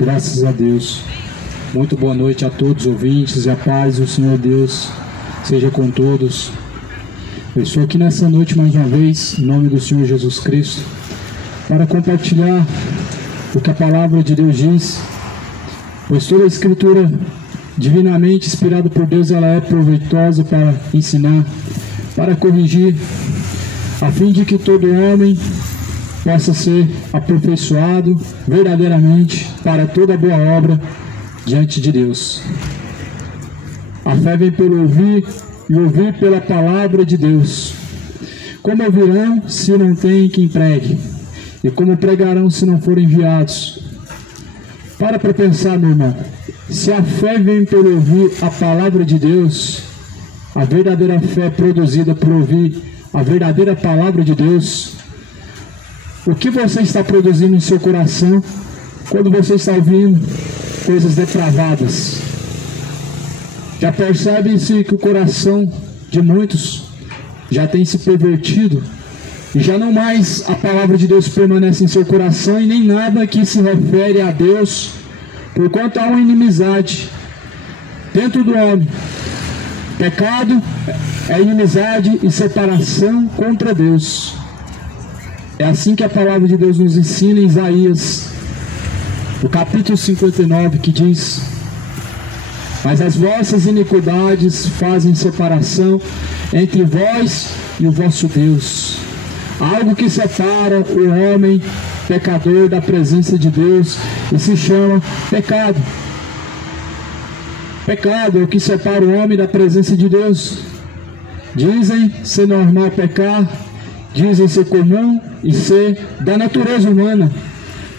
Graças a Deus. Muito boa noite a todos os ouvintes e a paz do Senhor Deus seja com todos. Eu estou aqui nessa noite mais uma vez, em nome do Senhor Jesus Cristo, para compartilhar o que a palavra de Deus diz, pois toda a Escritura divinamente inspirada por Deus, ela é proveitosa para ensinar, para corrigir, a fim de que todo homem possa ser aperfeiçoado verdadeiramente para toda boa obra diante de Deus. A fé vem pelo ouvir e ouvir pela palavra de Deus. Como ouvirão se não tem quem pregue? E como pregarão se não forem enviados? Para pensar, meu irmão. Se a fé vem pelo ouvir a palavra de Deus, a verdadeira fé produzida por ouvir a verdadeira palavra de Deus, o que você está produzindo em seu coração quando você está ouvindo coisas depravadas? Já percebe-se que o coração de muitos já tem se pervertido e já não mais a palavra de Deus permanece em seu coração e nem nada que se refere a Deus, porquanto há uma inimizade dentro do homem. Pecado é inimizade e separação contra Deus. É assim que a palavra de Deus nos ensina em Isaías, no capítulo 59, que diz: mas as vossas iniquidades fazem separação entre vós e o vosso Deus. Algo que separa o homem pecador da presença de Deus e se chama pecado. Pecado é o que separa o homem da presença de Deus. Dizem ser normal pecar, dizem ser comum e ser da natureza humana,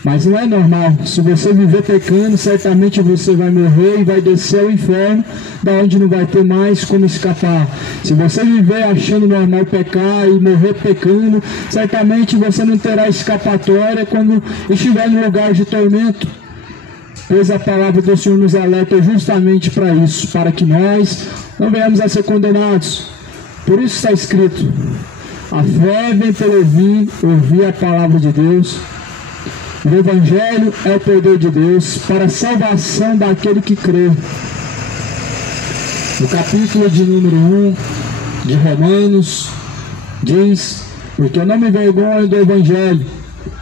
mas não é normal. Se você viver pecando, certamente você vai morrer e vai descer ao inferno, da onde não vai ter mais como escapar. Se você viver achando normal pecar e morrer pecando, certamente você não terá escapatória quando estiver no lugar de tormento, pois a palavra do Senhor nos alerta justamente para isso, para que nós não venhamos a ser condenados. Por isso está escrito: a fé vem pelo ouvir a palavra de Deus. O Evangelho é o poder de Deus para a salvação daquele que crê. No capítulo de número 1 de Romanos, diz: porque eu não me envergonho do Evangelho.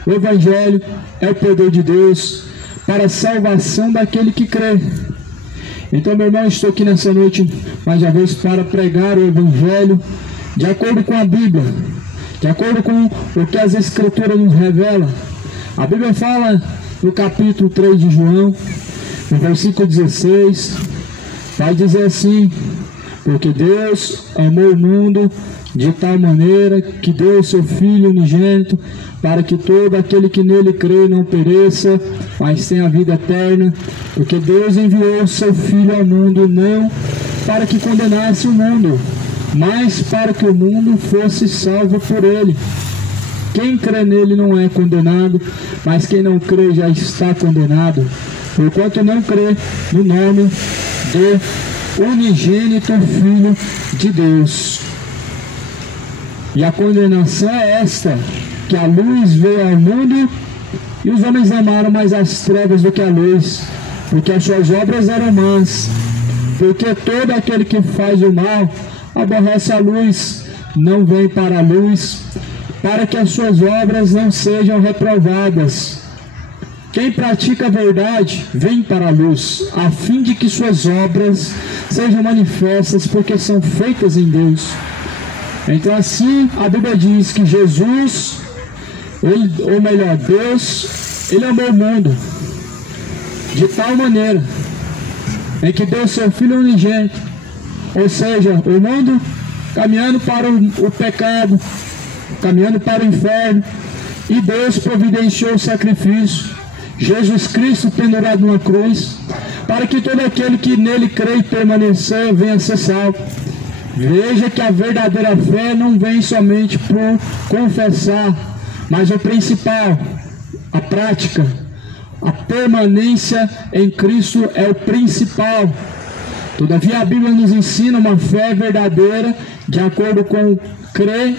O Evangelho é o poder de Deus para a salvação daquele que crê. Então, meu irmão, estou aqui nessa noite, mais uma vez, para pregar o Evangelho de acordo com a Bíblia, de acordo com o que as Escrituras nos revelam. A Bíblia fala no capítulo 3 de João, no versículo 16, vai dizer assim: porque Deus amou o mundo de tal maneira que deu o seu Filho unigênito, para que todo aquele que nele crê não pereça, mas tenha a vida eterna. Porque Deus enviou o seu Filho ao mundo, não para que condenasse o mundo, mas para que o mundo fosse salvo por ele. Quem crê nele não é condenado, mas quem não crê já está condenado, porquanto não crê no nome do unigênito Filho de Deus. E a condenação é esta, que a luz veio ao mundo e os homens amaram mais as trevas do que a luz, porque as suas obras eram más. Porque todo aquele que faz o mal aborrece a luz, não vem para a luz, para que as suas obras não sejam reprovadas. Quem pratica a verdade vem para a luz, a fim de que suas obras sejam manifestas, porque são feitas em Deus. Então assim a Bíblia diz que Jesus, ou melhor, Deus, Ele amou o mundo de tal maneira em que deu seu Filho unigênito, ou seja, o mundo caminhando para o pecado, caminhando para o inferno, e Deus providenciou o sacrifício, Jesus Cristo pendurado numa cruz, para que todo aquele que nele crê e permanecer venha a ser salvo. Veja que a verdadeira fé não vem somente por confessar, mas o principal, a prática, a permanência em Cristo é o principal. Todavia a Bíblia nos ensina uma fé verdadeira de acordo com crer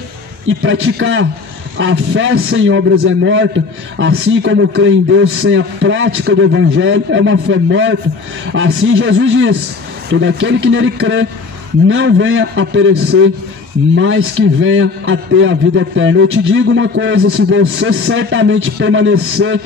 e praticar. A fé sem obras é morta, assim como crer em Deus sem a prática do Evangelho é uma fé morta. Assim Jesus diz: todo aquele que nele crê não venha a perecer, mas que venha a ter a vida eterna. Eu te digo uma coisa: se você certamente permanecer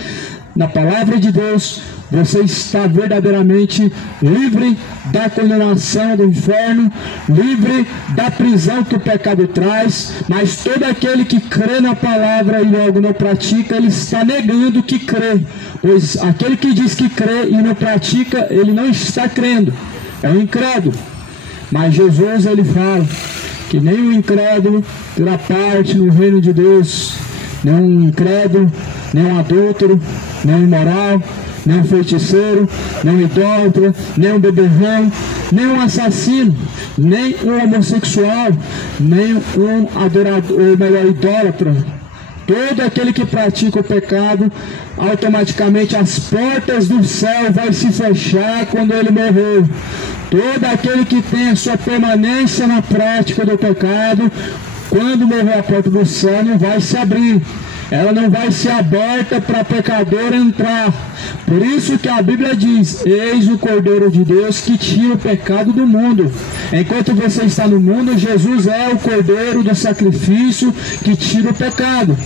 na palavra de Deus, você está verdadeiramente livre da condenação do inferno, livre da prisão que o pecado traz. Mas todo aquele que crê na palavra e logo não pratica, ele está negando que crê, pois aquele que diz que crê e não pratica, ele não está crendo, é um incrédulo. Mas Jesus, ele fala que nem o incrédulo terá parte no reino de Deus, nem um incrédulo, nem um adúltero, nem um imoral, nem um feiticeiro, nem um idólatra, nem um beberrão, nem um assassino, nem um homossexual, nem um adorador, ou melhor, idólatra. Todo aquele que pratica o pecado, automaticamente as portas do céu vão se fechar quando ele morrer. Todo aquele que tem a sua permanência na prática do pecado, quando morrer a porta do céu não vai se abrir. Ela não vai ser aberta para pecador entrar. Por isso que a Bíblia diz: eis o Cordeiro de Deus que tira o pecado do mundo. Enquanto você está no mundo, Jesus é o Cordeiro do sacrifício que tira o pecado.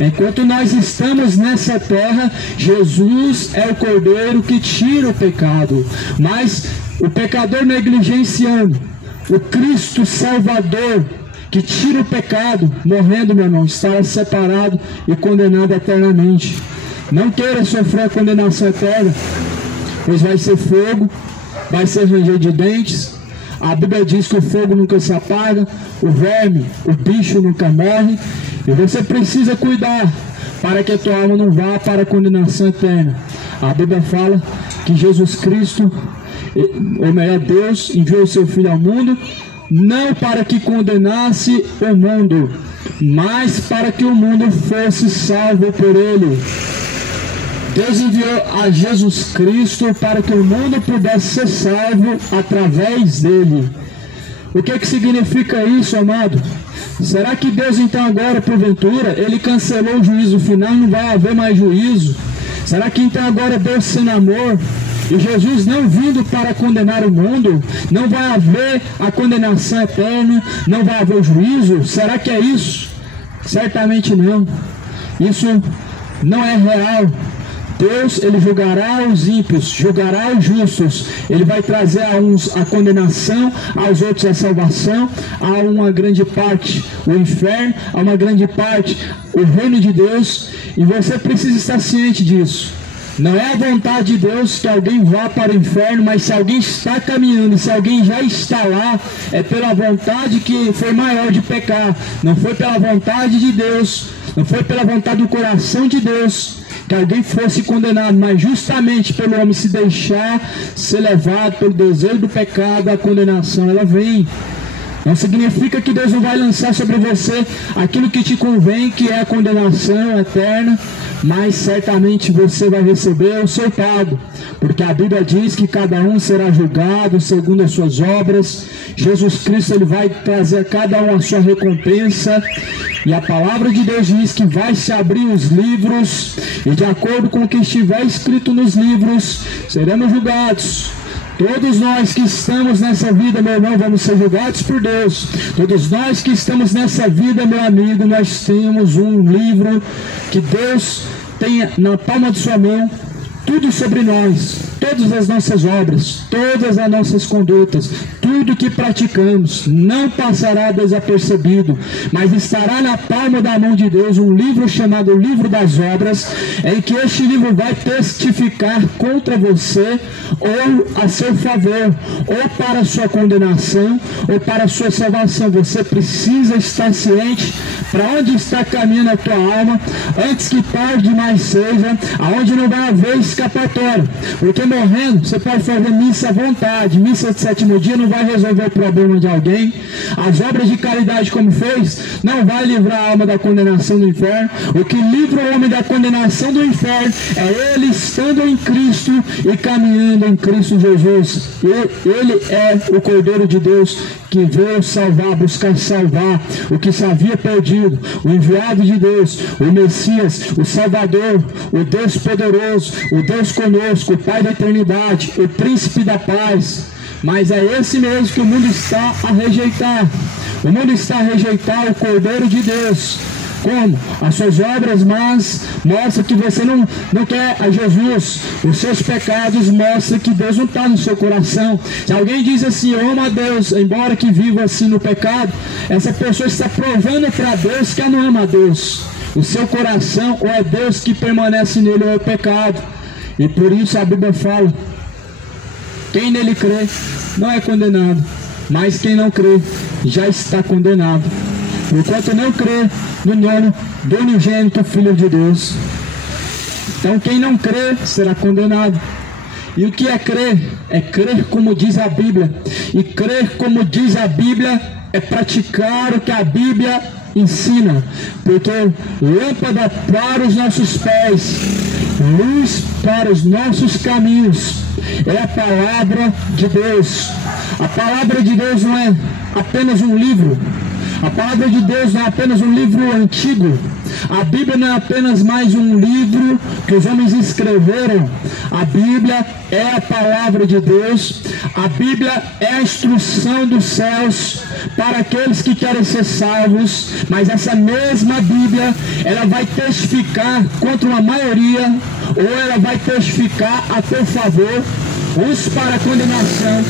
Enquanto nós estamos nessa terra, Jesus é o Cordeiro que tira o pecado. Mas o pecador negligenciando o Cristo Salvador que tira o pecado, morrendo, meu irmão, estará separado e condenado eternamente. Não queira sofrer a condenação eterna, pois vai ser fogo, vai ser ranger de dentes. A Bíblia diz que o fogo nunca se apaga, o verme, o bicho nunca morre, e você precisa cuidar para que a tua alma não vá para a condenação eterna. A Bíblia fala que Jesus Cristo, ou melhor, Deus enviou o seu Filho ao mundo, não para que condenasse o mundo, mas para que o mundo fosse salvo por ele. Deus enviou a Jesus Cristo para que o mundo pudesse ser salvo através dele. O que significa isso, amado? Será que Deus então agora, porventura, ele cancelou o juízo final e não vai haver mais juízo? Será que então agora Deus sendo amor, e Jesus não vindo para condenar o mundo, não vai haver a condenação eterna, não vai haver o juízo? Será que é isso? Certamente não. Isso não é real. Deus, ele julgará os ímpios, julgará os justos. Ele vai trazer a uns a condenação, aos outros a salvação, a uma grande parte o inferno, a uma grande parte o reino de Deus. E você precisa estar ciente disso. Não é a vontade de Deus que alguém vá para o inferno, mas se alguém está caminhando, se alguém já está lá, é pela vontade que foi maior de pecar. Não foi pela vontade de Deus, não foi pela vontade do coração de Deus que alguém fosse condenado, mas justamente pelo homem se deixar ser levado pelo desejo do pecado, a condenação ela vem. Não significa que Deus não vai lançar sobre você aquilo que te convém, que é a condenação eterna, mas certamente você vai receber o seu pago, porque a Bíblia diz que cada um será julgado segundo as suas obras. Jesus Cristo, ele vai trazer a cada um a sua recompensa, e a palavra de Deus diz que vai se abrir os livros, e de acordo com o que estiver escrito nos livros, seremos julgados. Todos nós que estamos nessa vida, meu irmão, vamos ser julgados por Deus. Todos nós que estamos nessa vida, meu amigo, nós temos um livro que Deus tem na palma de sua mão, tudo sobre nós, todas as nossas obras, todas as nossas condutas, tudo que praticamos não passará desapercebido, mas estará na palma da mão de Deus um livro chamado Livro das Obras, em que este livro vai testificar contra você, ou a seu favor, ou para a sua condenação, ou para a sua salvação. Você precisa estar ciente para onde está caminhando a tua alma, antes que tarde demais seja, aonde não vai haver escapatória. Porque morrendo, você pode fazer missa à vontade, missa de sétimo dia não vai resolver o problema de alguém, as obras de caridade como fez, não vai livrar a alma da condenação do inferno. O que livra o homem da condenação do inferno é ele estando em Cristo e caminhando em Cristo Jesus. Ele é o Cordeiro de Deus que veio salvar, buscar salvar o que se havia perdido, o enviado de Deus, o Messias, o Salvador, o Deus poderoso, o Deus conosco, o Pai da eternidade, o Príncipe da paz. Mas é esse mesmo que o mundo está a rejeitar. O mundo está a rejeitar o Cordeiro de Deus. Como? As suas obras más mostram que você não quer a Jesus. Os seus pecados mostram que Deus não está no seu coração. Se alguém diz assim, eu amo a Deus, embora que viva assim no pecado, essa pessoa está provando para Deus que ela não ama a Deus. O seu coração, ou é Deus que permanece nele, ou é o pecado. E por isso a Bíblia fala, quem nele crê não é condenado, mas quem não crê já está condenado, enquanto não crê no nome do unigênito Filho de Deus. Então quem não crê será condenado. E o que é crer? É crer como diz a Bíblia. E crer como diz a Bíblia é praticar o que a Bíblia ensina. Porque lâmpada para os nossos pés, luz para os nossos caminhos, é a palavra de Deus. A palavra de Deus não é apenas um livro. A palavra de Deus não é apenas um livro antigo. A Bíblia não é apenas mais um livro que os homens escreveram. A Bíblia é a palavra de Deus. A Bíblia é a instrução dos céus para aqueles que querem ser salvos. Mas essa mesma Bíblia, ela vai testificar contra uma maioria, ou ela vai testificar a teu favor, uns para a condenação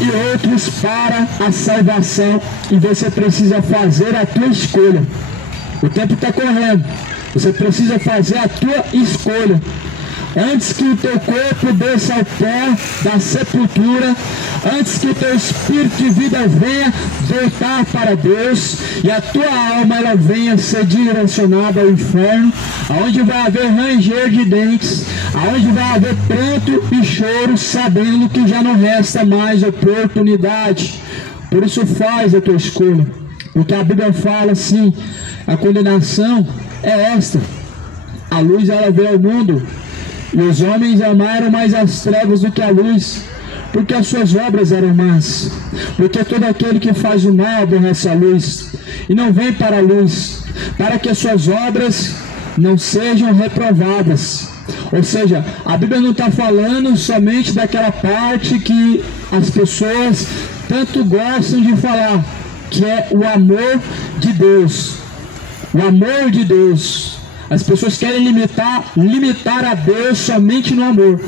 e outros para a salvação. E você precisa fazer a tua escolha. O tempo está correndo. Você precisa fazer a tua escolha. Antes que o teu corpo desça ao pó da sepultura, antes que o teu espírito de vida venha voltar para Deus, e a tua alma ela venha ser direcionada ao inferno, aonde vai haver ranger de dentes, aonde vai haver pranto e choro, sabendo que já não resta mais oportunidade. Por isso faz a tua escolha, porque a Bíblia fala assim, a condenação é esta: a luz ela veio ao mundo, e os homens amaram mais as trevas do que a luz, porque as suas obras eram más. Porque todo aquele que faz o mal aborrece a luz, e não vem para a luz, para que as suas obras não sejam reprovadas. Ou seja, a Bíblia não está falando somente daquela parte que as pessoas tanto gostam de falar, que é o amor de Deus. O amor de Deus. As pessoas querem limitar a Deus somente no amor.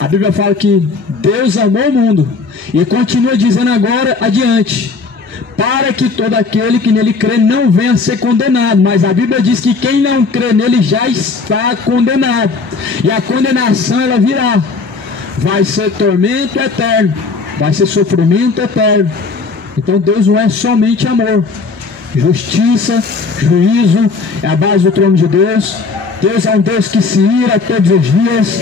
A Bíblia fala que Deus amou o mundo, e continua dizendo agora adiante, para que todo aquele que nele crê não venha a ser condenado. Mas a Bíblia diz que quem não crê nele já está condenado, e a condenação ela virá. Vai ser tormento eterno, vai ser sofrimento eterno. Então Deus não é somente amor. Justiça, juízo é a base do trono de Deus. Deus é um Deus que se ira todos os dias.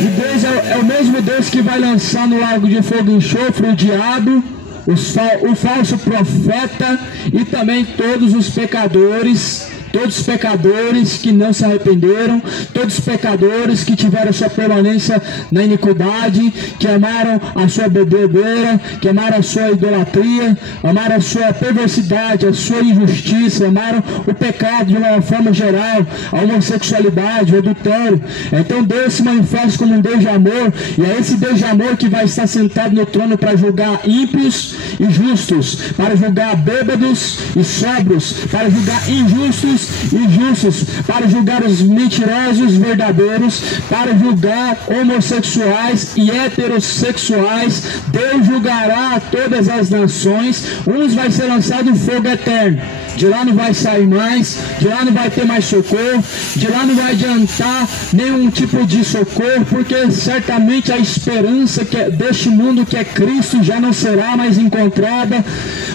E Deus é o mesmo Deus que vai lançar no lago de fogo e enxofre o diabo, o falso profeta e também todos os pecadores. Todos os pecadores que não se arrependeram, todos os pecadores que tiveram sua permanência na iniquidade, que amaram a sua bebedeira, que amaram a sua idolatria, amaram a sua perversidade, a sua injustiça, amaram o pecado de uma forma geral, a homossexualidade, o adultério. Então Deus se manifesta como um Deus de amor, e é esse Deus de amor que vai estar sentado no trono para julgar ímpios e justos, para julgar bêbados e sóbrios, para julgar injustos santos e justos, para julgar os mentirosos verdadeiros, para julgar homossexuais e heterossexuais. Deus julgará todas as nações. Uns vai ser lançado em fogo eterno. De lá não vai sair mais, de lá não vai ter mais socorro, de lá não vai adiantar nenhum tipo de socorro, porque certamente a esperança deste mundo, que é Cristo, já não será mais encontrada,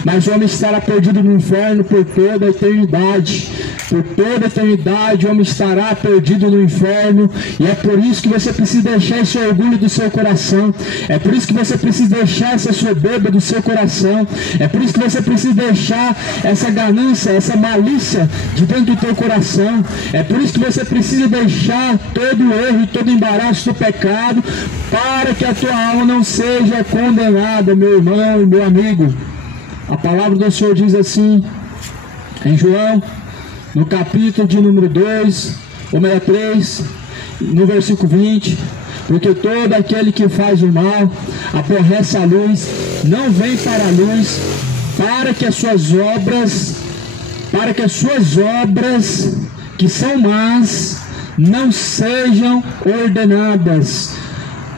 mas o homem estará perdido no inferno por toda a eternidade. Por toda a eternidade o homem estará perdido no inferno, e é por isso que você precisa deixar esse orgulho do seu coração, é por isso que você precisa deixar essa soberba do seu coração, é por isso que você precisa deixar essa ganância, essa malícia de dentro do teu coração, é por isso que você precisa deixar todo o erro e todo o embaraço do pecado, para que a tua alma não seja condenada, meu irmão e meu amigo. A palavra do Senhor diz assim, em João, no capítulo de número 2, ou 3, no versículo 20, porque todo aquele que faz o mal aborrece a luz, não vem para a luz, para que as suas obras que são más não sejam ordenadas.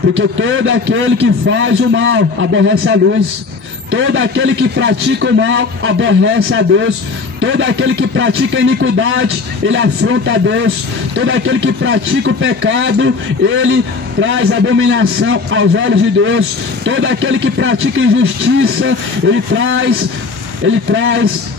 Porque todo aquele que faz o mal aborrece a luz, todo aquele que pratica o mal aborrece a Deus, todo aquele que pratica a iniquidade, ele afronta a Deus, todo aquele que pratica o pecado, ele traz abominação aos olhos de Deus, todo aquele que pratica injustiça, ele traz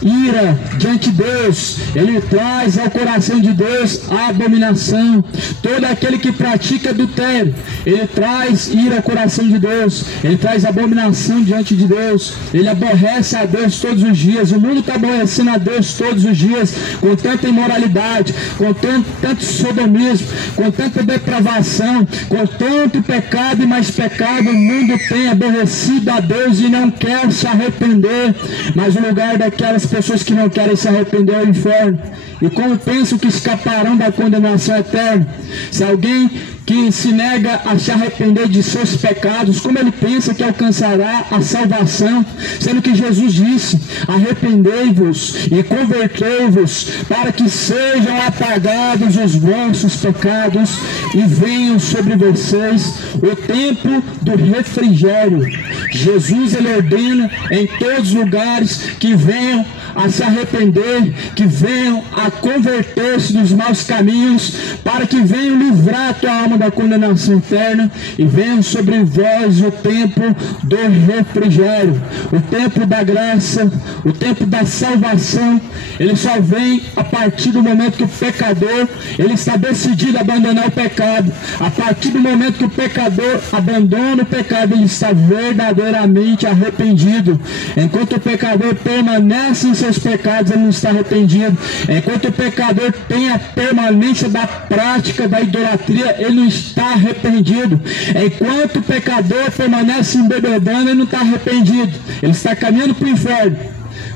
ira diante de Deus, ele traz ao coração de Deus a abominação. Todo aquele que pratica adultério, ele traz ira ao coração de Deus, ele traz abominação diante de Deus, ele aborrece a Deus todos os dias. O mundo está aborrecendo a Deus todos os dias, com tanta imoralidade, com tanto sodomismo, com tanta depravação, com tanto pecado e mais pecado. O mundo tem aborrecido a Deus e não quer se arrepender, mas o lugar daquelas pessoas que não querem se arrepender é o inferno. E como pensam que escaparão da condenação eterna? Se alguém que se nega a se arrepender de seus pecados, como ele pensa que alcançará a salvação? Sendo que Jesus disse: arrependei-vos e convertei-vos, para que sejam apagados os vossos pecados e venham sobre vocês o tempo do refrigério. Jesus, ele ordena em todos os lugares que venham a se arrepender, que venham a converter-se dos maus caminhos, para que venham livrar a tua alma da condenação eterna e venham sobre vós o tempo do refrigério, o tempo da graça, o tempo da salvação. Ele só vem a partir do momento que o pecador, ele está decidido a abandonar o pecado. A partir do momento que o pecador abandona o pecado, ele está verdadeiramente arrependido. Enquanto o pecador permanece em seus pecados, ele não está arrependido. Enquanto o pecador tem a permanência da prática da idolatria, ele não está arrependido. Enquanto o pecador permanece embebedando, ele não está arrependido. Ele está caminhando para o inferno.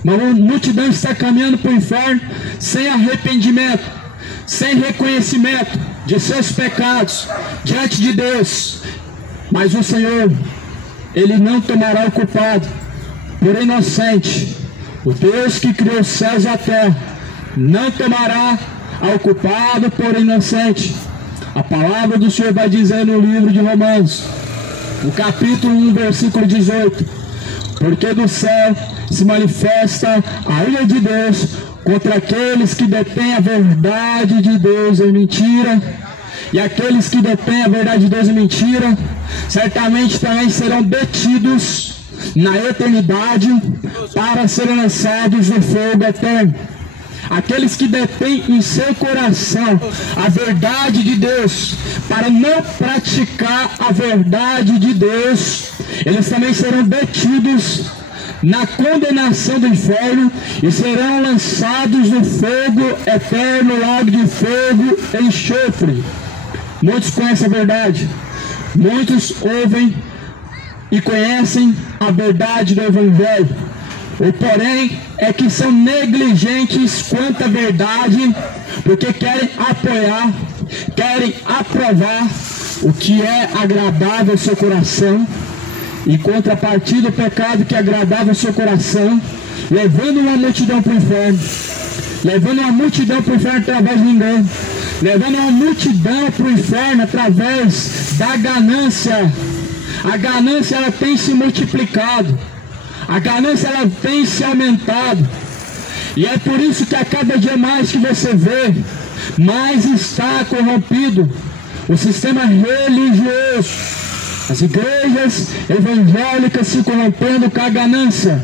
Uma multidão está caminhando para o inferno sem arrependimento, sem reconhecimento de seus pecados diante de Deus. Mas o Senhor, ele não tomará o culpado por inocente. O Deus que criou os céus e a terra não tomará ao culpado por inocente. A palavra do Senhor vai dizer no livro de Romanos, no capítulo 1, versículo 18: porque do céu se manifesta a ira de Deus contra aqueles que detêm a verdade de Deus em mentira, e aqueles que detêm a verdade de Deus em mentira certamente também serão detidos na eternidade para serem lançados no fogo eterno. Aqueles que detêm em seu coração a verdade de Deus, para não praticar a verdade de Deus, eles também serão detidos na condenação do inferno e serão lançados no fogo eterno, lago de fogo e enxofre. Muitos conhecem a verdade, muitos ouvem e conhecem a verdade do Evangelho. O porém é que são negligentes quanto à verdade, porque querem apoiar, querem aprovar o que é agradável ao seu coração, e contrapartida o pecado que é agradável ao seu coração, levando uma multidão para o inferno. levando uma multidão para o inferno através do engano, levando uma multidão para o inferno através da ganância. A ganância, ela tem se multiplicado, a ganância, ela tem se aumentado, e é por isso que a cada dia mais que você vê, mais está corrompido o sistema religioso, as igrejas evangélicas se corrompendo com a ganância,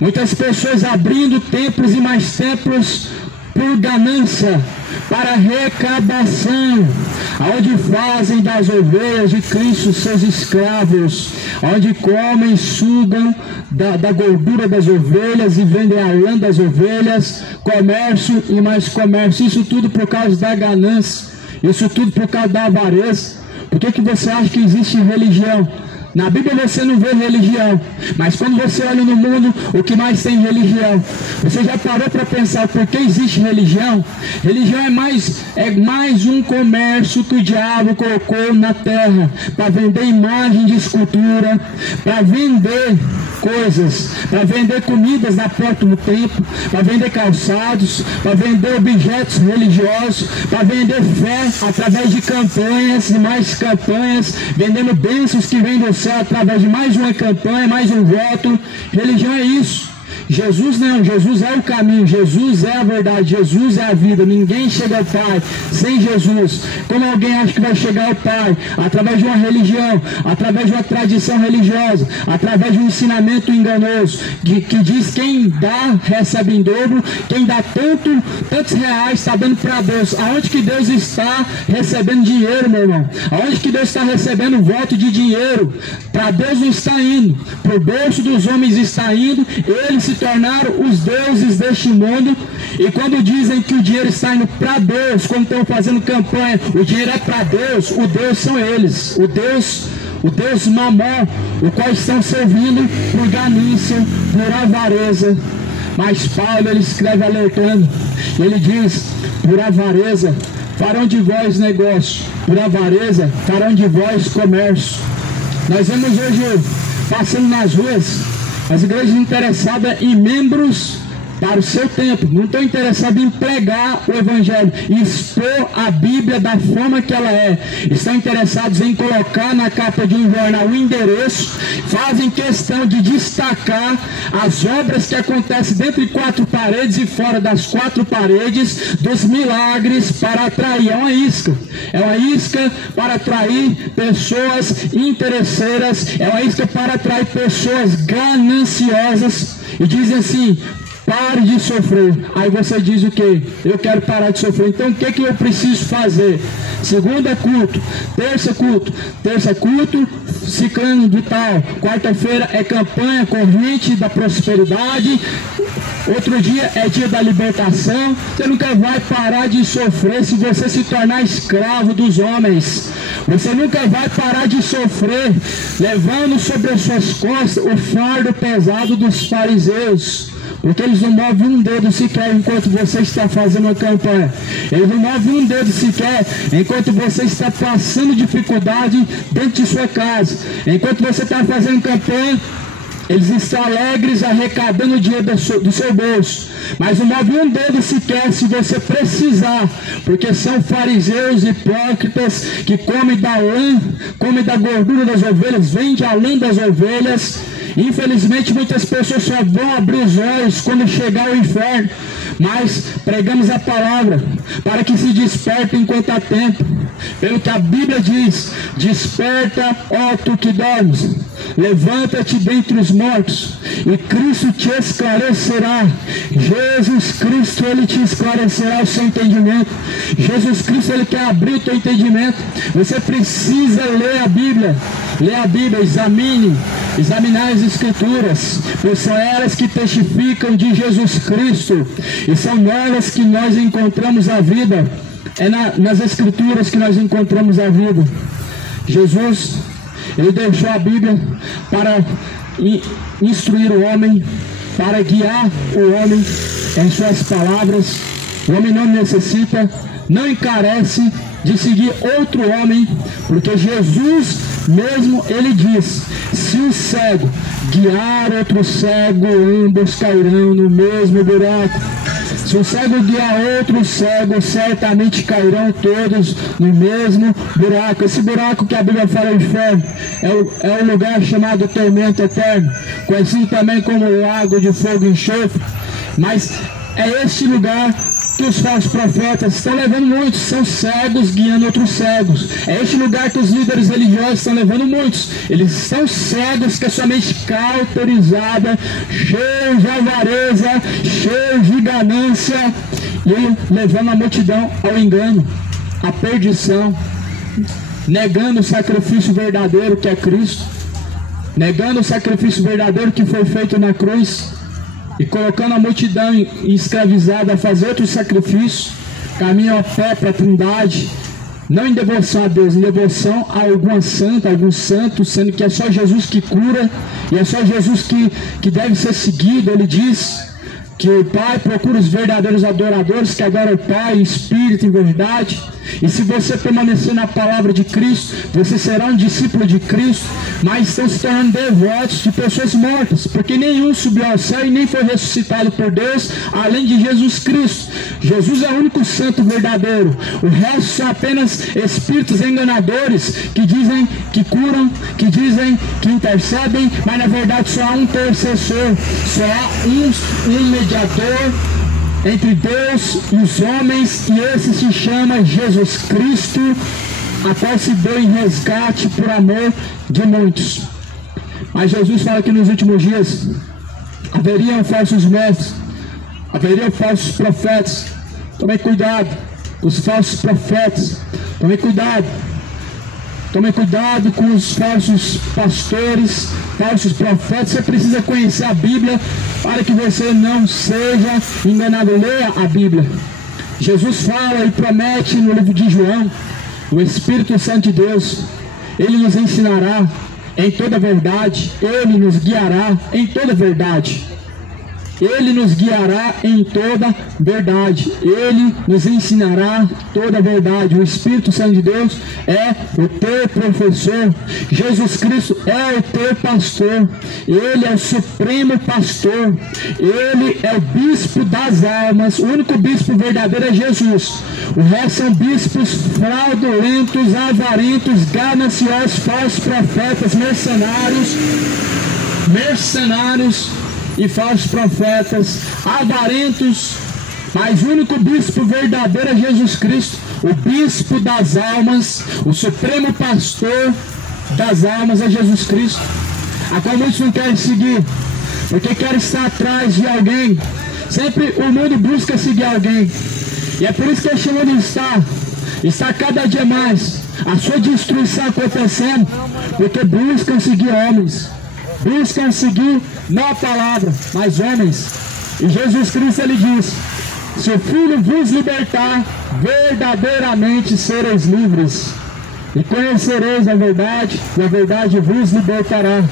muitas pessoas abrindo templos e mais templos por ganância, para arrecadação, onde fazem das ovelhas de Cristo seus escravos, onde comem, sugam da gordura das ovelhas e vendem a lã das ovelhas, comércio e mais comércio, isso tudo por causa da ganância, isso tudo por causa da avareza. Por que você acha que existe religião? Na Bíblia você não vê religião, mas quando você olha no mundo, o que mais tem religião? Você já parou para pensar por que existe religião? Religião é mais um comércio que o diabo colocou na terra, para vender imagem de escultura, para vender coisas, para vender comidas na porta do templo, para vender calçados, para vender objetos religiosos, para vender fé através de campanhas e mais campanhas, vendendo bênçãos que vêm do céu através de mais uma campanha, mais um voto. Religião é isso. Jesus não, Jesus é o caminho, Jesus é a verdade, Jesus é a vida. Ninguém chega ao Pai sem Jesus. Como alguém acha que vai chegar ao Pai? Através de uma religião, através de uma tradição religiosa, através de um ensinamento enganoso, que diz quem dá, recebe em dobro, quem dá tantos reais está dando para Deus. Aonde que Deus está recebendo dinheiro, meu irmão? Aonde que Deus está recebendo voto de dinheiro? Para Deus não está indo, para o bolso dos homens está indo. Eles se tornaram os deuses deste mundo, e quando dizem que o dinheiro está indo para Deus, quando estão fazendo campanha, o dinheiro é para Deus, o Deus são eles, o Deus Mamon, o qual estão servindo por ganância, por avareza. Mas Paulo, ele escreve alertando, ele diz: por avareza farão de vós negócio, por avareza farão de vós comércio. Nós vemos hoje, passando nas ruas, as igrejas interessadas em membros para o seu tempo, não estão interessadas em pregar o Evangelho e expor a Bíblia da forma que ela é. Estão interessados em colocar na capa de um jornal o endereço, fazem questão de destacar as obras que acontecem dentro de quatro paredes e fora das quatro paredes, dos milagres, para atrair. É uma isca para atrair pessoas interesseiras, é uma isca para atrair pessoas gananciosas, e dizem assim: pare de sofrer. Aí você diz o quê? Eu quero parar de sofrer. Então o que eu preciso fazer? Segunda culto, terça culto, ciclano de tal, quarta-feira é campanha, corrente da prosperidade, outro dia é dia da libertação. Você nunca vai parar de sofrer se você se tornar escravo dos homens. Você nunca vai parar de sofrer levando sobre as suas costas o fardo pesado dos fariseus, porque eles não movem um dedo sequer enquanto você está fazendo uma campanha. Eles não movem um dedo sequer enquanto você está passando dificuldade dentro de sua casa. Enquanto você está fazendo campanha, eles estão alegres arrecadando o dinheiro do seu bolso, mas não move um dedo sequer se você precisar, porque são fariseus hipócritas que comem da lã, comem da gordura das ovelhas, vendem a lã das ovelhas. Infelizmente muitas pessoas só vão abrir os olhos quando chegar ao inferno, mas pregamos a palavra para que se despertem enquanto há tempo. Pelo que a Bíblia diz: desperta, ó tu que dormes, levanta-te dentre os mortos, e Cristo te esclarecerá. Jesus Cristo, ele te esclarecerá o seu entendimento. Jesus Cristo, ele quer abrir o teu entendimento. Você precisa ler a Bíblia. Lê a Bíblia, examinar as Escrituras, pois são elas que testificam de Jesus Cristo, e são nelas que nós encontramos a vida. É nas Escrituras que nós encontramos a vida. Jesus, ele deixou a Bíblia para instruir o homem, para guiar o homem em suas palavras. O homem não necessita, não encarece de seguir outro homem, porque Jesus mesmo, ele diz: se um cego guiar outro cego, ambos cairão no mesmo buraco. Se o cego guiar outro cego, certamente cairão todos no mesmo buraco. Esse buraco que a Bíblia fala, o inferno, é o lugar chamado tormento eterno, conhecido também como lago de fogo e enxofre. Mas é este lugar que os falsos profetas estão levando muitos, são cegos guiando outros cegos. É este lugar que os líderes religiosos estão levando muitos. Eles são cegos, que a sua mente cauterizada, cheios de avareza, cheios de ganância, e levando a multidão ao engano, à perdição, negando o sacrifício verdadeiro que é Cristo, negando o sacrifício verdadeiro que foi feito na cruz, e colocando a multidão escravizada a fazer outro sacrifício, caminham a pé para a Trindade, não em devoção a Deus, em devoção a alguma santa, algum santo, sendo que é só Jesus que cura, e é só Jesus que deve ser seguido. Ele diz que o Pai procura os verdadeiros adoradores que adoram o Pai em espírito e em verdade. E se você permanecer na palavra de Cristo, você será um discípulo de Cristo. Mas estão se tornando devotos de pessoas mortas, porque nenhum subiu ao céu e nem foi ressuscitado por Deus, além de Jesus Cristo. Jesus é o único santo verdadeiro. O resto são apenas espíritos enganadores que dizem que curam, que dizem que intercedem, mas na verdade só há um intercessor, só há um mediador entre Deus e os homens, e esse se chama Jesus Cristo, a qual se deu em resgate por amor de muitos. Mas Jesus fala que nos últimos dias haveriam falsos mestres, haveriam falsos profetas. Tomem cuidado com os falsos profetas, tomem cuidado com os falsos pastores, falsos profetas. Você precisa conhecer a Bíblia para que você não seja enganado. Leia a Bíblia. Jesus fala e promete no livro de João, o Espírito Santo de Deus, Ele nos ensinará em toda a verdade, Ele nos guiará em toda a verdade. Ele nos guiará em toda verdade. Ele nos ensinará toda a verdade. O Espírito Santo de Deus é o teu professor. Jesus Cristo é o teu pastor. Ele é o supremo pastor. Ele é o bispo das almas. O único bispo verdadeiro é Jesus. O resto são bispos fraudulentos, avarentos, gananciosos, falsos profetas, mercenários e falsos profetas, avarentos. Mas o único bispo verdadeiro é Jesus Cristo, o bispo das almas, o supremo pastor das almas é Jesus Cristo, a qual muitos não querem seguir, porque querem estar atrás de alguém. Sempre o mundo busca seguir alguém, e é por isso que este mundo está cada dia mais a sua destruição acontecendo, porque buscam seguir homens, buscam seguir não a palavra, mas homens. E Jesus Cristo, Ele diz: se o Filho vos libertar, verdadeiramente sereis livres, e conhecereis a verdade, e a verdade vos libertará.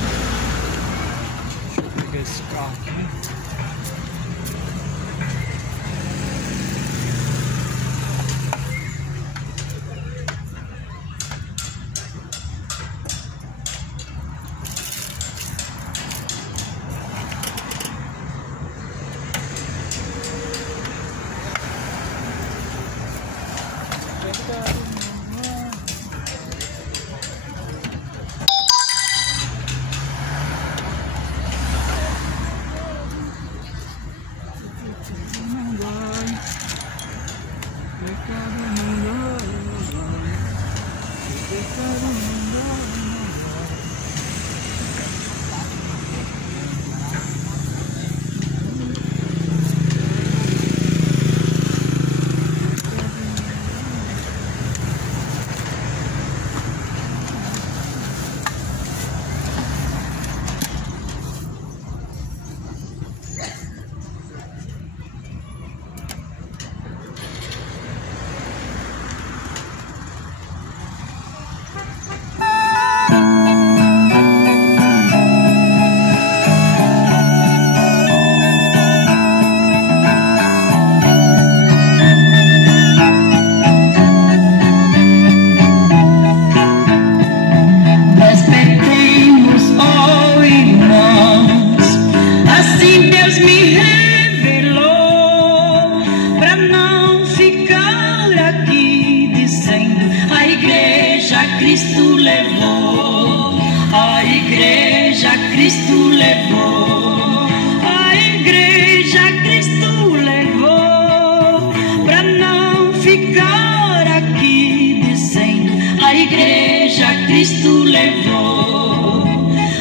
igreja Cristo levou, a igreja Cristo levou, pra não ficar aqui dizendo, a igreja Cristo levou.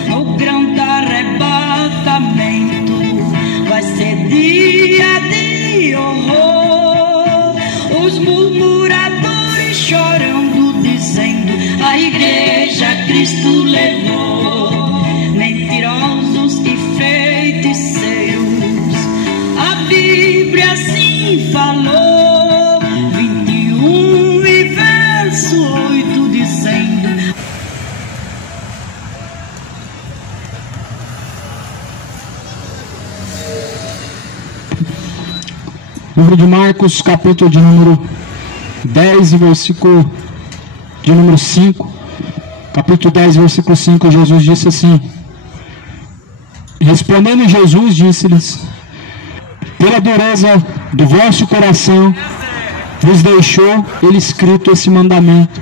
No grande arrebatamento vai ser dia de horror, os murmuradores chorando dizendo, a igreja Cristo levou. Mentirosos e feiticeiros, a Bíblia assim falou, 21 e verso 8 dizendo. Livro de Marcos, capítulo de número 10 e versículo de número 5. Capítulo 10, versículo 5, Jesus disse assim: respondendo Jesus, disse-lhes, pela dureza do vosso coração vos deixou ele escrito esse mandamento.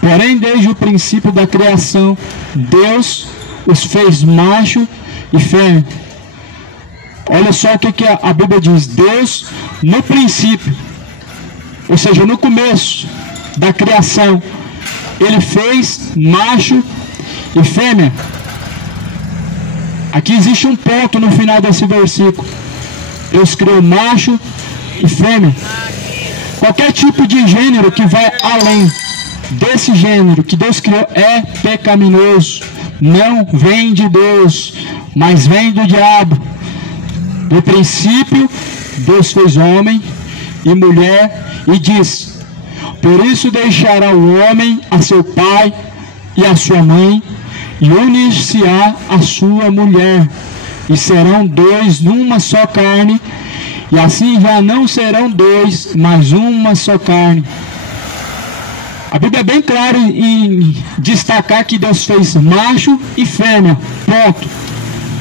Porém, desde o princípio da criação, Deus os fez macho e fêmea. Olha só o que a Bíblia diz. Deus, no princípio, ou seja, no começo da criação, ele fez macho e fêmea. Aqui existe um ponto no final desse versículo. Deus criou macho e fêmea. Qualquer tipo de gênero que vai além desse gênero que Deus criou é pecaminoso. Não vem de Deus, mas vem do diabo. No princípio, Deus fez homem e mulher e diz: por isso deixará o homem a seu pai e a sua mãe, e unir-se-á a sua mulher, e serão dois numa só carne, e assim já não serão dois, mas uma só carne. A Bíblia é bem clara em destacar que Deus fez macho e fêmea, ponto.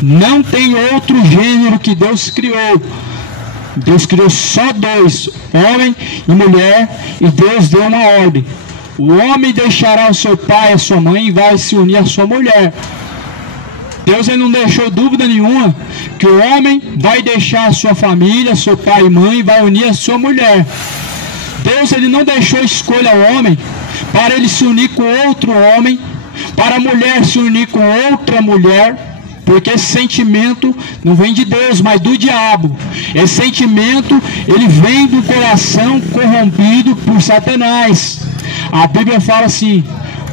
Não tem outro gênero que Deus criou. Deus criou só dois, homem e mulher, e Deus deu uma ordem. O homem deixará o seu pai e a sua mãe e vai se unir à sua mulher. Deus ele não deixou dúvida nenhuma que o homem vai deixar a sua família, seu pai e mãe, e vai unir a sua mulher. Deus ele não deixou escolha ao homem para ele se unir com outro homem, para a mulher se unir com outra mulher, porque esse sentimento não vem de Deus, mas do diabo. Esse sentimento, ele vem do coração corrompido por Satanás. A Bíblia fala assim,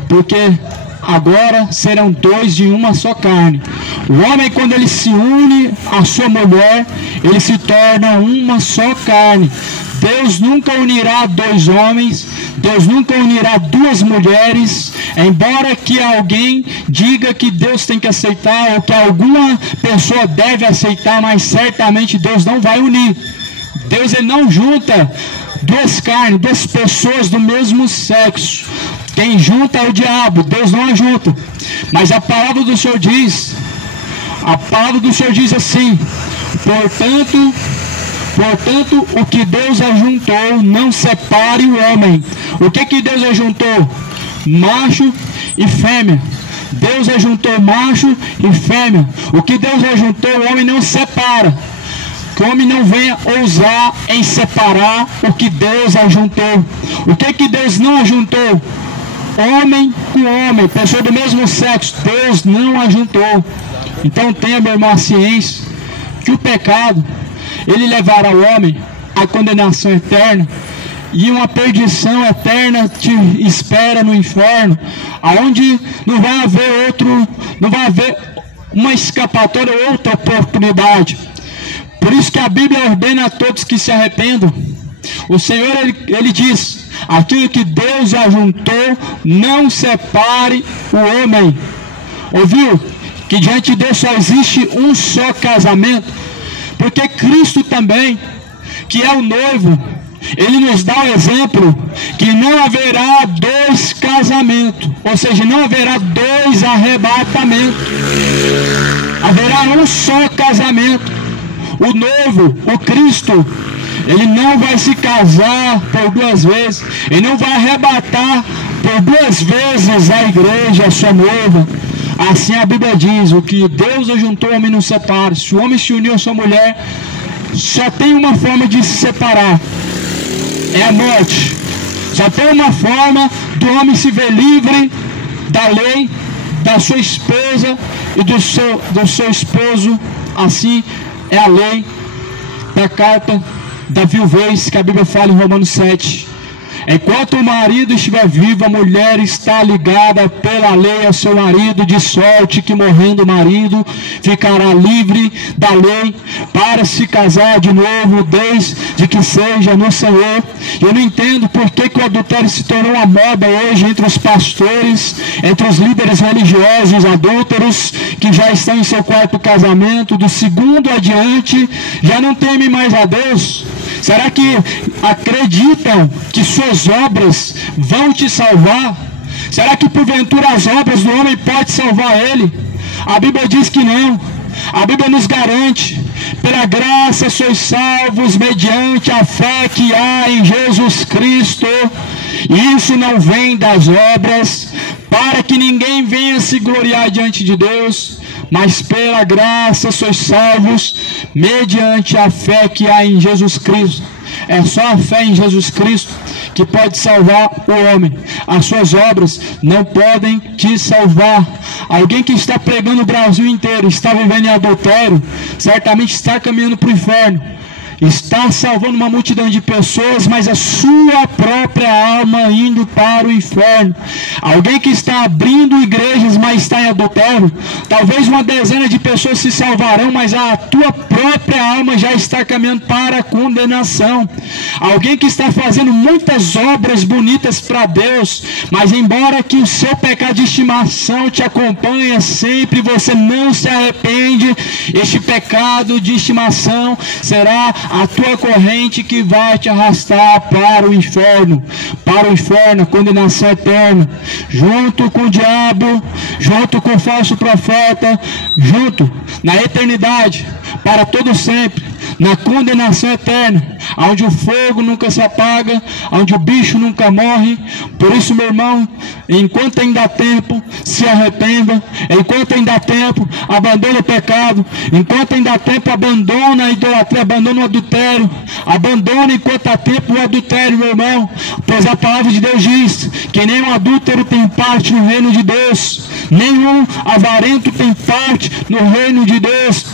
porque agora serão dois de uma só carne. O homem, quando ele se une à sua mulher, ele se torna uma só carne. Deus nunca unirá dois homens, Deus nunca unirá duas mulheres, embora que alguém diga que Deus tem que aceitar ou que alguma pessoa deve aceitar, mas certamente Deus não vai unir. Deus ele não junta duas carnes, duas pessoas do mesmo sexo. Quem junta é o diabo, Deus não ajunta. Mas a palavra do Senhor diz assim, portanto, o que Deus ajuntou, não separe o homem. O que Deus ajuntou? Macho e fêmea. Deus ajuntou macho e fêmea. O que Deus ajuntou, o homem não separa. Que o homem não venha ousar em separar o que Deus ajuntou. O que Deus não ajuntou? Homem com homem, pessoa do mesmo sexo, Deus não ajuntou. Então tenha, meu irmão, a ciência que o pecado, ele levará o homem à condenação eterna, e uma perdição eterna te espera no inferno, aonde não vai haver uma escapatória ou outra oportunidade. Por isso que a Bíblia ordena a todos que se arrependam. O Senhor, ele diz, aquilo que Deus ajuntou, não separe o homem. Ouviu? Que diante de Deus só existe um só casamento. Porque Cristo também, que é o noivo, ele nos dá o exemplo que não haverá dois casamentos, ou seja, não haverá dois arrebatamentos, haverá um só casamento. O noivo, o Cristo, ele não vai se casar por duas vezes, ele não vai arrebatar por duas vezes a igreja, a sua noiva. Assim a Bíblia diz: o que Deus ajuntou, o homem não separa. Se o homem se uniu à sua mulher, só tem uma forma de se separar: é a morte. Só tem uma forma do homem se ver livre da lei, da sua esposa e do seu esposo. Assim é a lei da carta da viuvez, que a Bíblia fala em Romanos 7. Enquanto o marido estiver vivo, a mulher está ligada pela lei ao seu marido, de sorte que, morrendo o marido, ficará livre da lei para se casar de novo, desde que seja no Senhor. Eu não entendo por que o adultério se tornou uma moda hoje entre os pastores, entre os líderes religiosos adúlteros, que já estão em seu quarto casamento, do segundo adiante, já não temem mais a Deus. Será que acreditam que suas obras vão te salvar? Será que porventura as obras do homem podem salvar ele? A Bíblia diz que não. A Bíblia nos garante: pela graça sois salvos mediante a fé que há em Jesus Cristo. E isso não vem das obras, para que ninguém venha se gloriar diante de Deus, mas pela graça sois salvos mediante a fé que há em Jesus Cristo. É só a fé em Jesus Cristo que pode salvar o homem. As suas obras não podem te salvar. Alguém que está pregando o Brasil inteiro, está vivendo em adultério, certamente está caminhando para o inferno. Está salvando uma multidão de pessoas, mas a sua própria alma indo para o inferno. Alguém que está abrindo igrejas, mas está em adultério, talvez uma dezena de pessoas se salvarão, mas a tua própria alma já está caminhando para a condenação. Alguém que está fazendo muitas obras bonitas para Deus, mas embora que o seu pecado de estimação te acompanhe sempre, você não se arrepende, este pecado de estimação será a tua corrente que vai te arrastar para o inferno, a condenação eterna, junto com o diabo, junto com o falso profeta, junto na eternidade, para todo sempre, na condenação eterna, onde o fogo nunca se apaga, onde o bicho nunca morre. Por isso, meu irmão, enquanto ainda há tempo, se arrependa. Enquanto ainda há tempo, abandone o pecado. Enquanto ainda há tempo, abandona a idolatria, abandona o adultério. Abandona enquanto há tempo o adultério, meu irmão. Pois a palavra de Deus diz que nenhum adúltero tem parte no reino de Deus. Nenhum avarento tem parte no reino de Deus.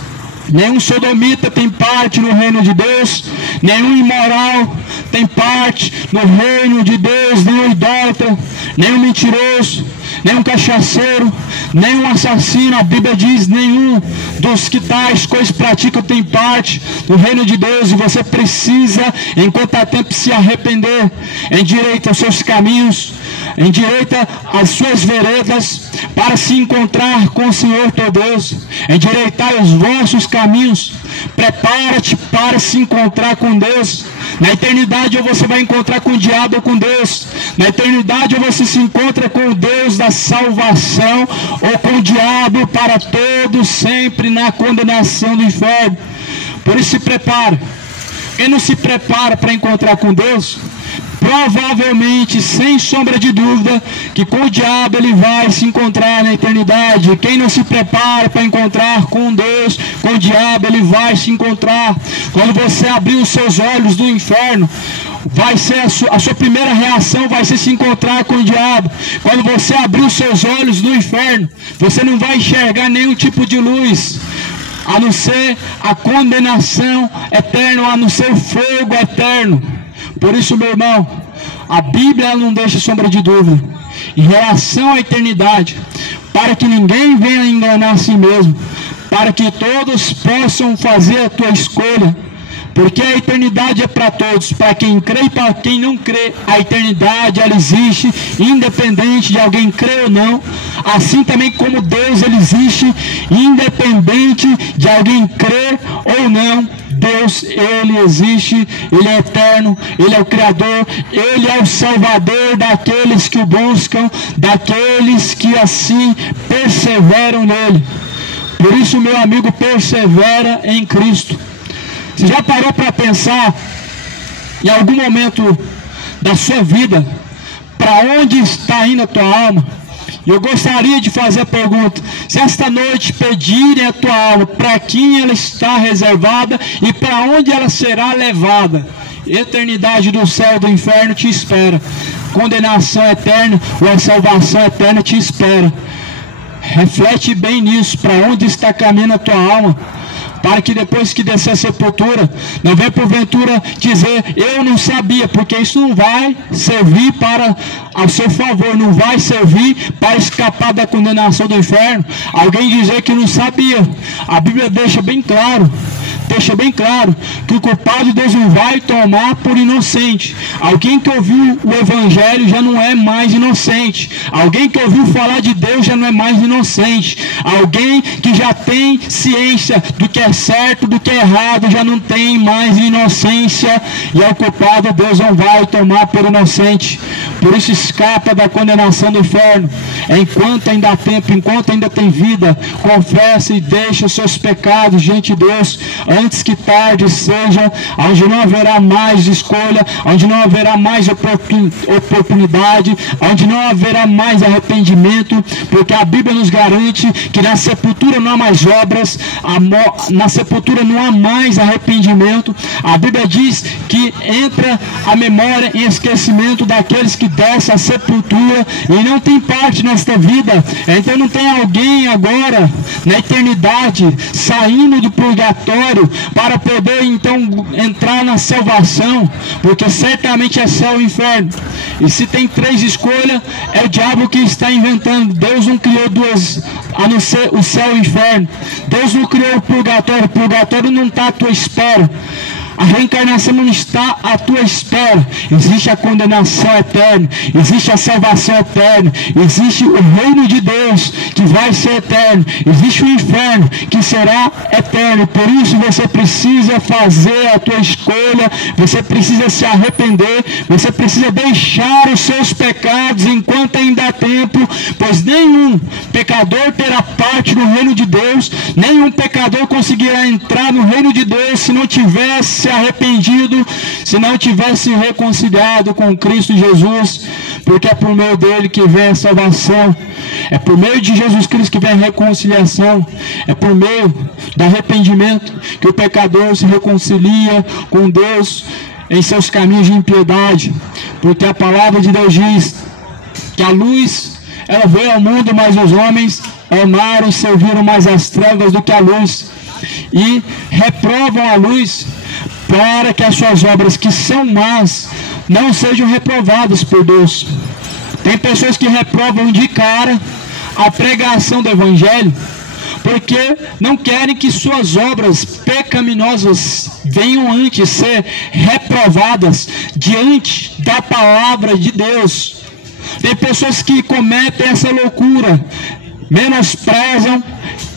Nenhum sodomita tem parte no reino de Deus, nenhum imoral tem parte no reino de Deus, nenhum idólatra, nenhum mentiroso, nenhum cachaceiro, nenhum assassino. A Bíblia diz: nenhum dos que tais coisas praticam tem parte no reino de Deus. E você precisa, enquanto há tempo, se arrepender, endireita os seus caminhos, endireita as suas veredas, para se encontrar com o Senhor teu Deus. Endireitai os vossos caminhos, prepara-te para se encontrar com Deus. Na eternidade, ou você vai encontrar com o diabo ou com Deus. Na eternidade, ou você se encontra com o Deus da salvação, ou com o diabo para todo sempre na condenação do inferno. Por isso, se prepara. Quem não se prepara para encontrar com Deus, provavelmente, sem sombra de dúvida, que com o diabo ele vai se encontrar na eternidade. Quem não se prepara para encontrar com Deus, com o diabo ele vai se encontrar. Quando você abrir os seus olhos do inferno, vai ser a sua primeira reação vai ser se encontrar com o diabo. Quando você abrir os seus olhos do inferno, você não vai enxergar nenhum tipo de luz, a não ser a condenação eterna, a não ser o fogo eterno. Por isso, meu irmão, a Bíblia não deixa sombra de dúvida em relação à eternidade, para que ninguém venha enganar a si mesmo, para que todos possam fazer a tua escolha, porque a eternidade é para todos, para quem crê e para quem não crê. A eternidade ela existe, independente de alguém crer ou não, assim também como Deus ele existe, independente de alguém crer ou não. Deus, ele existe, ele é eterno, ele é o Criador, ele é o Salvador daqueles que o buscam, daqueles que assim perseveram nele. Por isso, meu amigo, persevera em Cristo. Você já parou para pensar, em algum momento da sua vida, para onde está indo a tua alma? E eu gostaria de fazer a pergunta: se esta noite pedirem a tua alma, para quem ela está reservada e para onde ela será levada, eternidade do céu e do inferno te espera, condenação eterna ou a salvação eterna te espera. Reflete bem nisso, para onde está caminhando a tua alma, para que depois que descer a sepultura, não venha porventura dizer, eu não sabia, porque isso não vai servir para ao seu favor, não vai servir para escapar da condenação do inferno. Alguém dizer que não sabia, a Bíblia deixa bem claro que o culpado Deus não vai tomar por inocente. Alguém que ouviu o Evangelho já não é mais inocente. Alguém que ouviu falar de Deus já não é mais inocente. Alguém que já tem ciência do que é certo, do que é errado, já não tem mais inocência. E ao culpado Deus não vai tomar por inocente. Por isso escapa da condenação do inferno. Enquanto ainda há tempo, enquanto ainda tem vida, confessa e deixa os seus pecados diante de Deus, antes que tarde seja, onde não haverá mais escolha, onde não haverá mais oportunidade, onde não haverá mais arrependimento, porque a Bíblia nos garante que na sepultura não há mais obras, na sepultura não há mais arrependimento. A Bíblia diz que entra a memória em esquecimento daqueles que descem à sepultura e não tem parte nesta vida. Então não tem alguém agora na eternidade saindo do purgatório para poder então entrar na salvação, porque certamente é céu e inferno. E se tem três escolhas, é o diabo que está inventando. Deus não criou duas, a não ser o céu e o inferno. Deus não criou o purgatório não está à tua espera. A reencarnação não está à tua espera. Existe a condenação eterna, existe a salvação eterna, existe o reino de Deus que vai ser eterno, existe o inferno que será eterno. Por isso você precisa fazer a tua escolha, você precisa se arrepender, você precisa deixar os seus pecados enquanto ainda há tempo, pois nenhum pecador terá parte no reino de Deus, nenhum pecador conseguirá entrar no reino de Deus se não tivesse arrependido, se não tivesse reconciliado com Cristo Jesus, porque é por meio dele que vem a salvação, é por meio de Jesus Cristo que vem a reconciliação, é por meio do arrependimento que o pecador se reconcilia com Deus em seus caminhos de impiedade, porque a palavra de Deus diz que a luz ela veio ao mundo, mas os homens amaram e serviram mais as trevas do que a luz, e reprovam a luz, para que as suas obras que são más não sejam reprovadas por Deus. Tem pessoas que reprovam de cara a pregação do Evangelho, porque não querem que suas obras pecaminosas venham antes ser reprovadas diante da palavra de Deus. Tem pessoas que cometem essa loucura, menosprezam,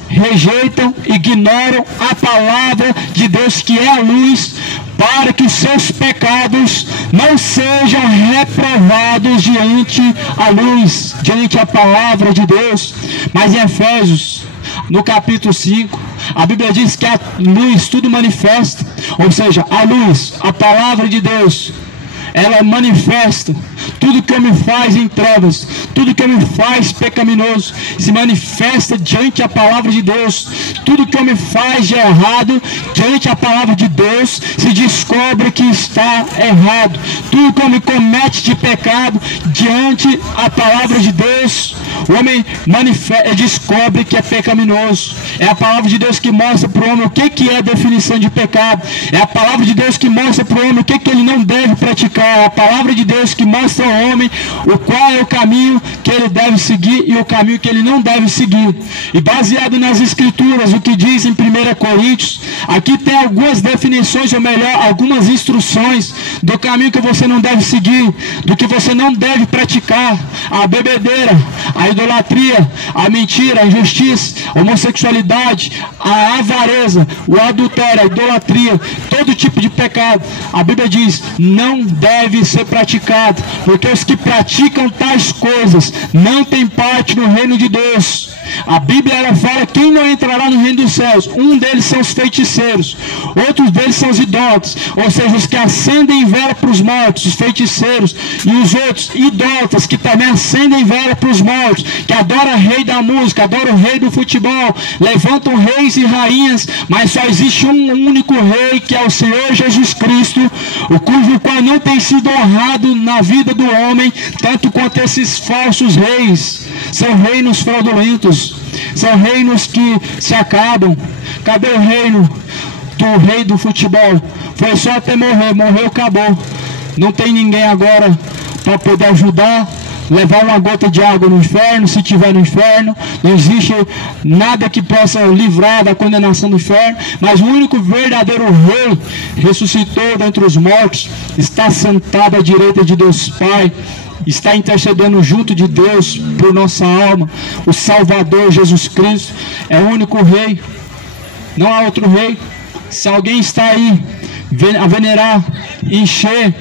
rejeitam, ignoram a palavra de Deus que é a luz, para que os seus pecados não sejam reprovados diante a luz, diante a palavra de Deus. Mas em Efésios, no capítulo 5, a Bíblia diz que a luz tudo manifesta, ou seja, a luz, a palavra de Deus, ela manifesta tudo que o homem faz em trevas, tudo que o homem faz pecaminoso, se manifesta diante a palavra de Deus. Tudo que o homem faz de errado, diante a palavra de Deus, se descobre que está errado. Tudo que o homem comete de pecado, diante a palavra de Deus, o homem descobre que é pecaminoso. É a palavra de Deus que mostra para o homem o que é a definição de pecado. É a palavra de Deus que mostra para o homem o que ele não deve praticar. É a palavra de Deus que mostra ao homem o qual é o caminho que ele deve seguir e o caminho que ele não deve seguir. E baseado nas Escrituras, o que diz em 1 Coríntios, aqui tem algumas definições, ou melhor, algumas instruções do caminho que você não deve seguir, do que você não deve praticar: a bebedeira, a idolatria, a mentira, a injustiça, a homossexualidade, a avareza, o adultério, a idolatria, todo tipo de pecado. A Bíblia diz, não deve ser praticado, porque os que praticam tais coisas não têm parte no reino de Deus. A Bíblia ela fala quem não entrará no reino dos céus. Um deles são os feiticeiros, outros deles são os idólatras, ou seja, os que acendem vela para os mortos, os feiticeiros, e os outros idólatras que também acendem vela para os mortos, que adoram o rei da música, adoram o rei do futebol, levantam reis e rainhas, mas só existe um único rei, que é o Senhor Jesus Cristo, o cujo qual não tem sido honrado na vida do homem, tanto quanto esses falsos reis. São reinos fraudulentos, são reinos que se acabam. Cadê o reino do rei do futebol? Foi só até morrer, morreu, acabou. Não tem ninguém agora para poder ajudar, levar uma gota de água no inferno, se tiver no inferno. Não existe nada que possa livrar da condenação do inferno, mas o único verdadeiro rei ressuscitou dentre os mortos, está sentado à direita de Deus Pai, está intercedendo junto de Deus por nossa alma. O Salvador Jesus Cristo é o único rei, não há outro rei. Se alguém está aí a venerar, encher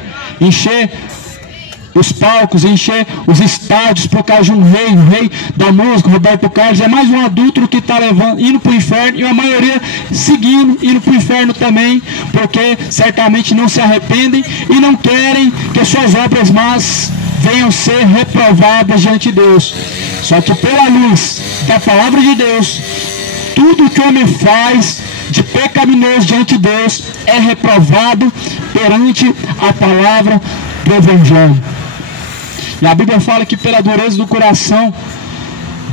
os palcos, encher os estádios por causa de um rei, o rei da música, Roberto Carlos, é mais um adúltero que está indo para o inferno, e a maioria seguindo, indo para o inferno também, porque certamente não se arrependem e não querem que suas obras más venham ser reprovadas diante de Deus. Só que pela luz da palavra de Deus, tudo que o homem faz de pecaminoso diante de Deus é reprovado perante a palavra do Evangelho. E a Bíblia fala que pela dureza do coração,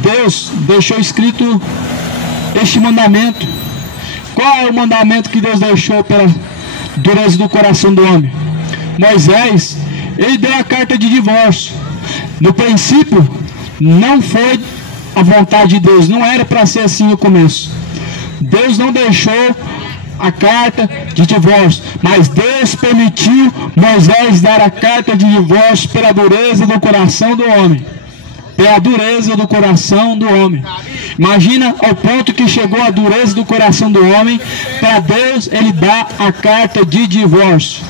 Deus deixou escrito este mandamento. Qual é o mandamento que Deus deixou pela dureza do coração do homem? Moisés, ele deu a carta de divórcio. No princípio, não foi a vontade de Deus, não era para ser assim no começo. Deus não deixou a carta de divórcio, mas Deus permitiu Moisés dar a carta de divórcio pela dureza do coração do homem. Pela dureza do coração do homem. Imagina ao ponto que chegou a dureza do coração do homem, para Deus ele dar a carta de divórcio.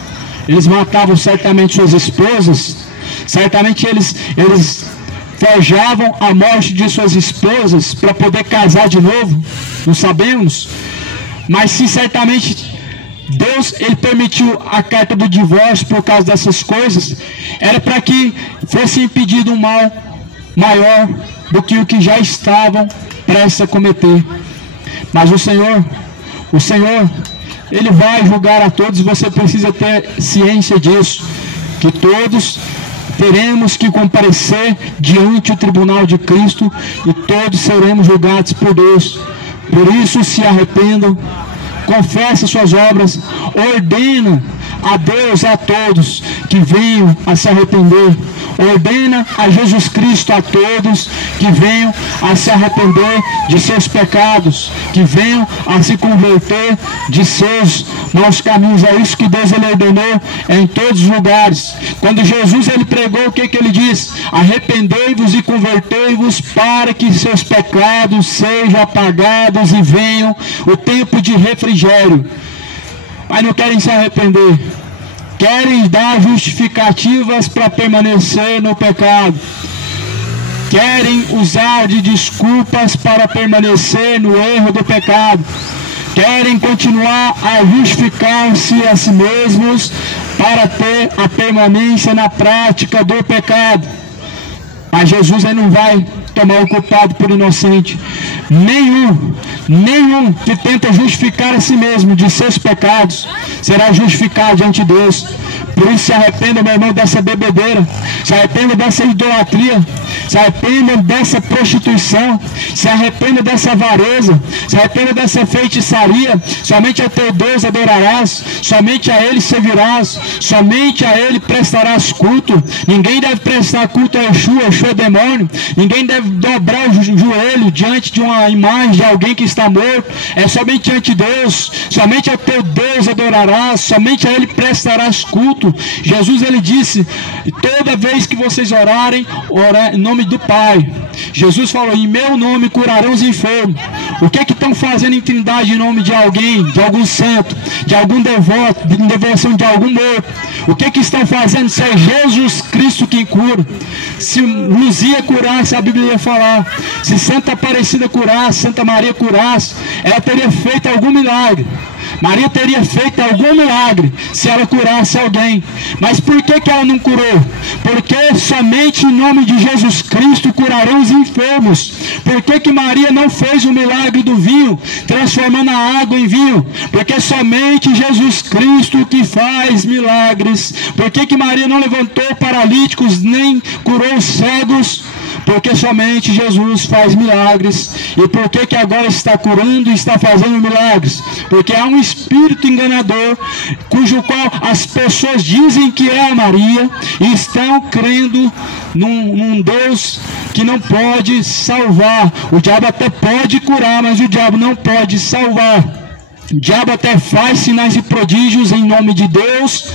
Eles matavam certamente suas esposas, certamente eles forjavam a morte de suas esposas para poder casar de novo, não sabemos. Mas se certamente Deus ele permitiu a carta do divórcio por causa dessas coisas, era para que fosse impedido um mal maior do que o que já estavam prestes a cometer. Mas o Senhor, ele vai julgar a todos, e você precisa ter ciência disso, que todos teremos que comparecer diante do tribunal de Cristo, e todos seremos julgados por Deus. Por isso se arrependam, confessem suas obras, ordena a Deus a todos que venham a se arrepender. Ordena a Jesus Cristo a todos que venham a se arrepender de seus pecados, que venham a se converter de seus maus caminhos. É isso que Deus ele ordenou em todos os lugares. Quando Jesus ele pregou, o que ele diz? Arrependei-vos e convertei-vos para que seus pecados sejam apagados e venham o tempo de refrigério. Mas não querem se arrepender, querem dar justificativas para permanecer no pecado, querem usar de desculpas para permanecer no erro do pecado, querem continuar a justificar-se a si mesmos para ter a permanência na prática do pecado. Mas Jesus aí não vai tomar o culpado por inocente. Nenhum que tenta justificar a si mesmo de seus pecados será justificado diante de Deus. Por isso se arrependa, meu irmão, dessa bebedeira, se arrependa dessa idolatria, se arrependa dessa prostituição, se arrependa dessa avareza, se arrependa dessa feitiçaria. Somente a teu Deus adorarás, somente a Ele servirás, somente a Ele prestarás culto. Ninguém deve prestar culto a Exu, Exu é demônio. Ninguém deve dobrar o joelho diante de uma imagem de alguém que está morto. É somente diante de Deus, somente a teu Deus adorarás, somente a Ele prestarás culto. Jesus ele disse: toda vez que vocês orarem, orem em nome nome do Pai. Jesus falou, em meu nome curarão os enfermos. O que estão fazendo em Trindade em nome de alguém, de algum santo, de algum devoto, de devoção de algum morto? O que estão fazendo se é Jesus Cristo quem cura? Se Luzia curasse, a Bíblia ia falar. Se Santa Aparecida curasse, Santa Maria curasse, ela teria feito algum milagre. Maria teria feito algum milagre se ela curasse alguém. Mas por que ela não curou? Porque somente em nome de Jesus Cristo curarão os enfermos. Por que Maria não fez o milagre do vinho, transformando a água em vinho? Porque somente Jesus Cristo que faz milagres. Por que Maria não levantou paralíticos, nem curou os cegos? Porque somente Jesus faz milagres. E por que agora está curando e está fazendo milagres? Porque há um espírito enganador, cujo qual as pessoas dizem que é a Maria, e estão crendo num Deus que não pode salvar. O diabo até pode curar, mas o diabo não pode salvar. O diabo até faz sinais e prodígios em nome de Deus,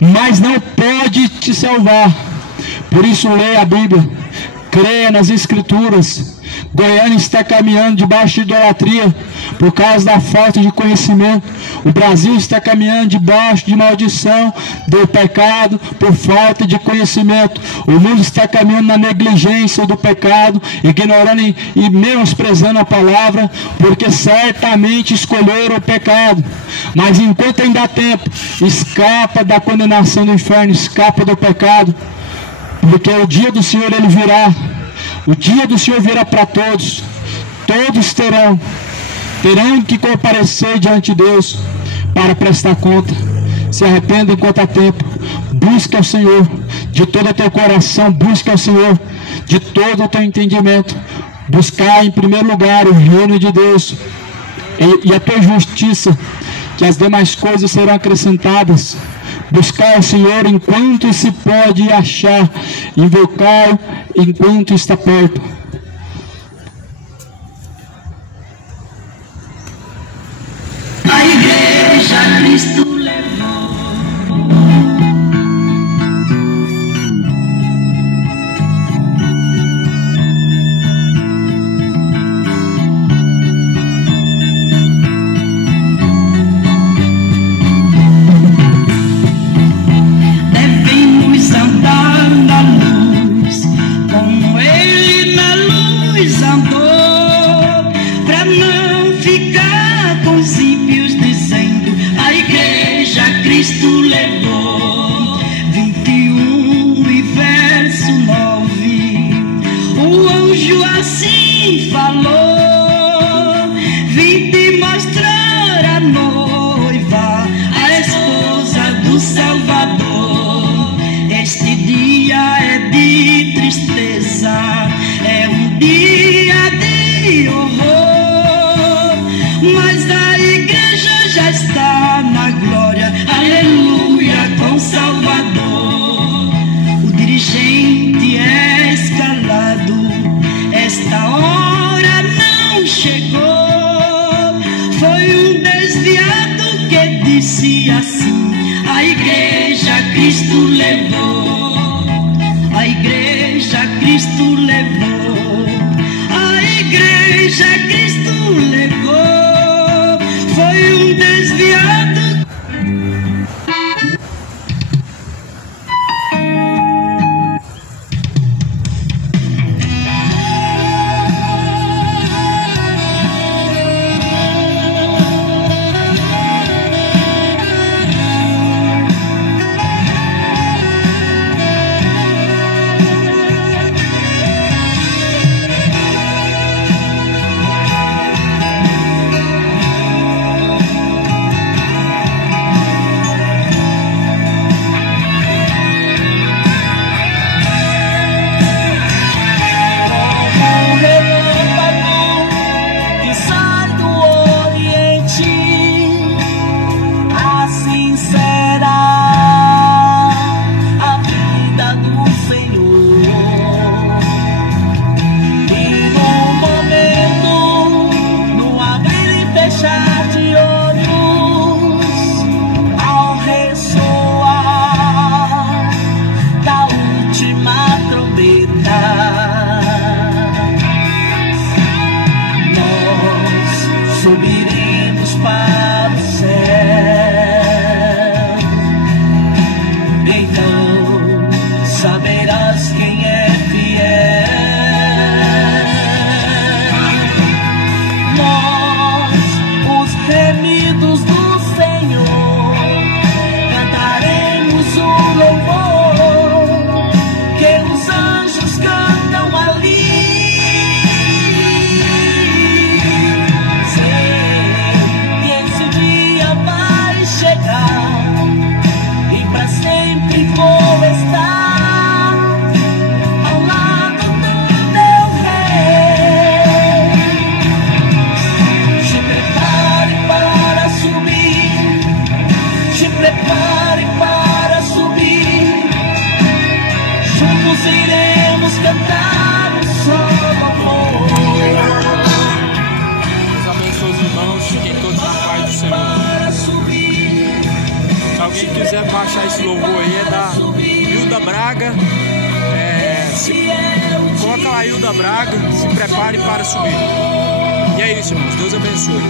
mas não pode te salvar. Por isso leia a Bíblia, creia nas Escrituras. Goiânia está caminhando debaixo de idolatria por causa da falta de conhecimento. O Brasil está caminhando debaixo de maldição do pecado por falta de conhecimento. O mundo está caminhando na negligência do pecado, ignorando e menosprezando a palavra, porque certamente escolheram o pecado. Mas enquanto ainda há tempo, escapa da condenação do inferno, escapa do pecado, porque o dia do Senhor ele virá. O dia do Senhor virá para todos. Todos terão que comparecer diante de Deus para prestar conta. Se arrependa enquanto há tempo. Busque ao Senhor de todo o teu coração. Busque ao Senhor de todo o teu entendimento. Buscar em primeiro lugar o reino de Deus e a tua justiça, que as demais coisas serão acrescentadas. Buscar o Senhor enquanto se pode achar, invocar enquanto está perto. A igreja Cristo levou. Cristo levou. 21 e verso 9. O anjo assim falou: vim te mostrar a noiva, a esposa do Salvador. Este dia é de tristeza, é um dia de horror, mas a igreja já está na glória. Aleluia, com Salvador. O dirigente é escalado, esta hora não chegou. Foi um desviado que disse assim: a igreja Cristo levou. A igreja Cristo levou. A igreja Cristo levou. Foi um desviado. iremos cantar um só amor. Deus abençoe os irmãos, fiquem todos na paz do Senhor. Se alguém quiser baixar esse louvor aí, é da Hilda Braga. Coloca lá Hilda Braga, se prepare para subir. E é isso, irmãos. Deus abençoe.